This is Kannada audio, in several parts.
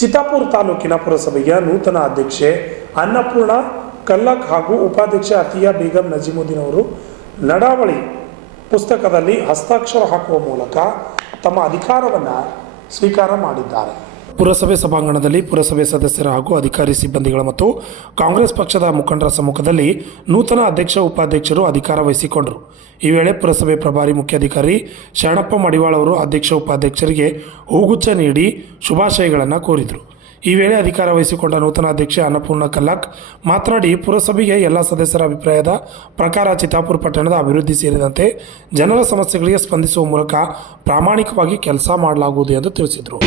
ಚಿತ್ತಾಪುರ ತಾಲೂಕಿನ ಪುರಸಭೆಯ ನೂತನ ಅಧ್ಯಕ್ಷೆ ಅನ್ನಪೂರ್ಣ ಕಲ್ಲಕ್ ಹಾಗೂ ಉಪಾಧ್ಯಕ್ಷೆ ಅತಿಯಾ ಬೇಗಂ ನಜೀಮುದ್ದೀನ್ ಅವರು ನಡಾವಳಿ ಪುಸ್ತಕದಲ್ಲಿ ಹಸ್ತಾಕ್ಷರ ಹಾಕುವ ಮೂಲಕ ತಮ್ಮ ಅಧಿಕಾರವನ್ನು ಸ್ವೀಕಾರ ಮಾಡಿದ್ದಾರೆ. ಪುರಸಭೆ ಸಭಾಂಗಣದಲ್ಲಿ ಪುರಸಭೆ ಸದಸ್ಯರ ಹಾಗೂ ಅಧಿಕಾರಿ ಸಿಬ್ಬಂದಿಗಳ ಮತ್ತು ಕಾಂಗ್ರೆಸ್ ಪಕ್ಷದ ಮುಖಂಡರ ಸಮ್ಮುಖದಲ್ಲಿ ನೂತನ ಅಧ್ಯಕ್ಷ ಉಪಾಧ್ಯಕ್ಷರು ಅಧಿಕಾರ ವಹಿಸಿಕೊಂಡರು. ಈ ವೇಳೆ ಪುರಸಭೆ ಪ್ರಭಾರಿ ಮುಖ್ಯಾಧಿಕಾರಿ ಶರಣಪ್ಪ ಮಡಿವಾಳ ಅವರು ಅಧ್ಯಕ್ಷ ಉಪಾಧ್ಯಕ್ಷರಿಗೆ ಹೂಗುಚ್ಛ ನೀಡಿ ಶುಭಾಶಯಗಳನ್ನು ಕೋರಿದರು. ಈ ವೇಳೆ ಅಧಿಕಾರ ವಹಿಸಿಕೊಂಡ ನೂತನ ಅಧ್ಯಕ್ಷೆ ಅನ್ನಪೂರ್ಣ ಕಲ್ಲಕ್ ಮಾತನಾಡಿ, ಪುರಸಭೆಗೆ ಎಲ್ಲ ಸದಸ್ಯರ ಅಭಿಪ್ರಾಯದ ಪ್ರಕಾರ ಚಿತ್ತಾಪುರ ಪಟ್ಟಣದ ಅಭಿವೃದ್ಧಿ ಸೇರಿದಂತೆ ಜನರ ಸಮಸ್ಯೆಗಳಿಗೆ ಸ್ಪಂದಿಸುವ ಮೂಲಕ ಪ್ರಾಮಾಣಿಕವಾಗಿ ಕೆಲಸ ಮಾಡಲಾಗುವುದು ಎಂದು ತಿಳಿಸಿದರು.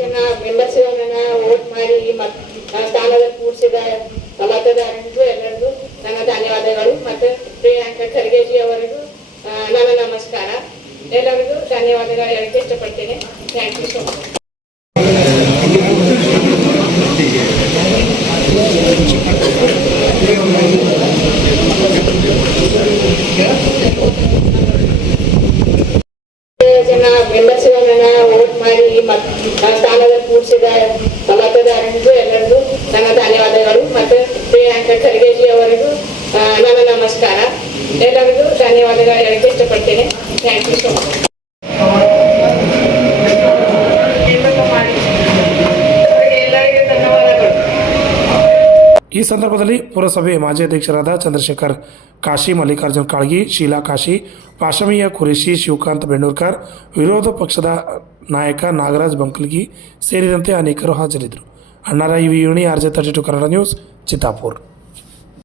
ಜನ ಮೆಂಬರ್ಸ್ಗಳನ್ನ ವೋಟ್ ಮಾಡಿ ಸ್ಥಾನದಲ್ಲಿ ಕೂರಿಸಿದ ಮತದಾರರಿಗೂ ಎಲ್ಲರಿಗೂ ನನ್ನ ಧನ್ಯವಾದಗಳು. ಮತ್ತು ಪ್ರಿಯಾಂಕಾ ಖರ್ಗೆಜಿ ಅವರಿಗೂ ನನ್ನ ನಮಸ್ಕಾರ. ಎಲ್ಲರಿಗೂ ಧನ್ಯವಾದಗಳು ಹೇಳಕ್ಕೆ ಇಷ್ಟಪಡ್ತೇನೆ. Thank you so much. ಜನ ಮೆಂಬರ್ಸ್ಗಳನ್ನ ವೋಟ್ ಮಾಡಿ ಸ್ಥಾನದಲ್ಲಿ ಕೂರಿಸಿದ ಮತದಾರರಿಗೂ ಎಲ್ಲರಿಗೂ ನನ್ನ ಧನ್ಯವಾದಗಳು. ಮತ್ತು ಪ್ರಿಯಾಂಕಾ ಖರ್ಗೆಜಿ ಅವರಿಗೂ ನನ್ನ ನಮಸ್ಕಾರ. ಎಲ್ಲರಿಗೂ ಧನ್ಯವಾದಗಳು ಹೇಳಕ್ಕೆ ಇಷ್ಟಪಡ್ತೇನೆ. Thank you so much. ಈ ಸಂದರ್ಭದಲ್ಲಿ ಪುರಸಭೆ ಮಾಜಿ ಅಧ್ಯಕ್ಷರಾದ ಚಂದ್ರಶೇಖರ್ ಕಾಶಿ, ಮಲ್ಲಿಕಾರ್ಜುನ್ ಕಾಳಗಿ, ಶೀಲಾ ಕಾಶಿ, ಪಾಶಮಿಯ ಕುರೇಶಿ, ಶಿವಕಾಂತ್ ಬೆಂಡೂರ್ಕರ್, ವಿರೋಧ ಪಕ್ಷದ ನಾಯಕ ನಾಗರಾಜ್ ಬಂಕಲ್ಗಿ ಸೇರಿದಂತೆ ಅನೇಕರು ಹಾಜರಿದ್ದರು. Annarayi V Yuni, RJ32 Kannada news, Chittapur.